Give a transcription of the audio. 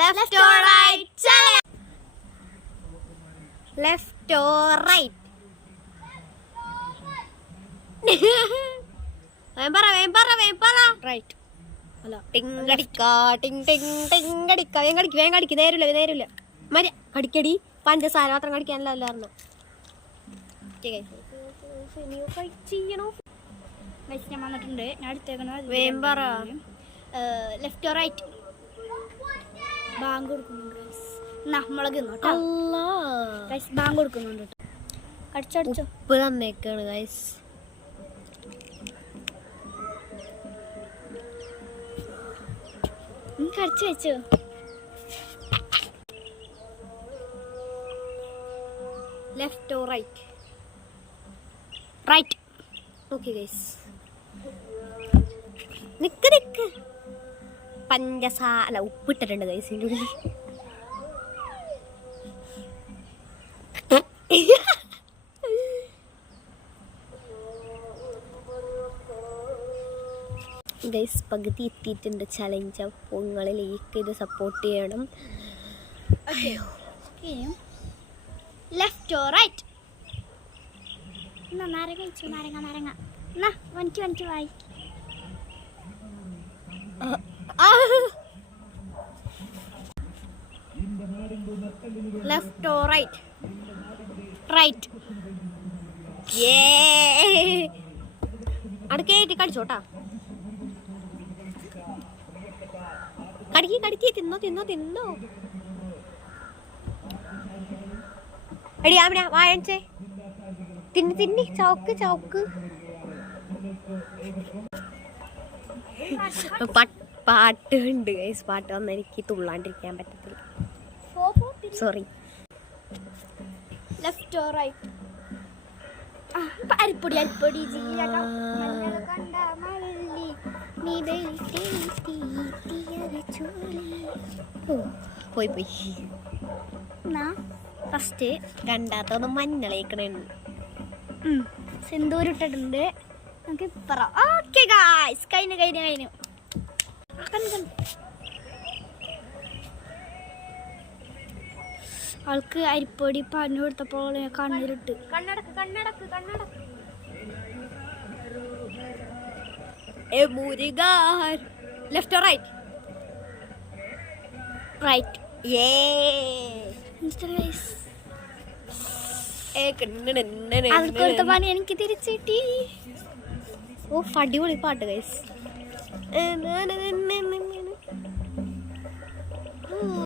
Left or right? Left or right? വേമ്പറ. Right. അല്ല ടിങ്കടിക്ക ടിങ്കടിക്ക വേഗം കടിക്ക് നേരില്ല മരി കടിക്കടി പഞ്ചസാര മാത്രം കടിക്കാനല്ല അല്ലായിരുന്നു. ഞാൻ വന്നിട്ടുണ്ട്. ഞാൻ എടുത്തേക്കണത് വേമ്പറ. Left or right? ബാങ്ക് കൊടുക്കുന്നുണ്ട് മുളക് ബാങ്ക് കൊടുക്കുന്നുണ്ട്. കടിച്ചടിച്ചോ? ഉപ്പ് തന്നേക്കാണ് ഗൈസ്. കടിച്ചു വെച്ചോ? Left or right? Right. Okay guys. നിക്ക് പഞ്ചസാര ഉപ്പിട്ടിട്ടുണ്ട് ഗൈസ് ഇതിൻ്റെ ഉള്ളിൽ. ഗൈസ് പകുതി എത്തിയിട്ടുണ്ട് ചലഞ്ച്. അപ്പോൾ നിങ്ങൾ ലൈക്ക് ചെയ്ത് സപ്പോർട്ട് ചെയ്യണം. Left or right? നാരങ്ങ കഴിച്ചു. നാരങ്ങ വനിക്ക് വായി. Left or right? റൈറ്റ്. അടുക്കേറ്റ് കടിച്ചോട്ടാ. കടിക്ക് തിന്നോ. എടി അവിടെ വായച്ചേ. തിന്നി ചൗക്ക്. പാട്ടുണ്ട് ഗൈസ്. പാട്ട് വന്നാൽ എനിക്ക് തുള്ളാണ്ടിരിക്കാൻ പറ്റത്തില്ല. സോറി. Left or right? അരിപ്പൊടി ജീരകം മഞ്ഞൾ കണ്ട മല്ലി നീ പോയി ഫസ്റ്റ് രണ്ടാമത്തൊന്ന് മഞ്ഞളേക്കണുണ്ട്. സിന്ദൂരിട്ടിട്ടുണ്ട്. നമുക്ക് പറ. ഓക്കെ ഗായ്സ്, കഴിഞ്ഞു. ആൾക്ക് അരിപ്പൊടി പറഞ്ഞു കൊടുത്തപ്പോൾ കണ്ണീരിട്ട്. കണ്ണടക്ക്. Left or right? റൈറ്റ്. അത് കൊടുത്ത പണി എനിക്ക് തിരിച്ചു കിട്ടി. അടിപൊളി പാട്ട് ഗൈസ്.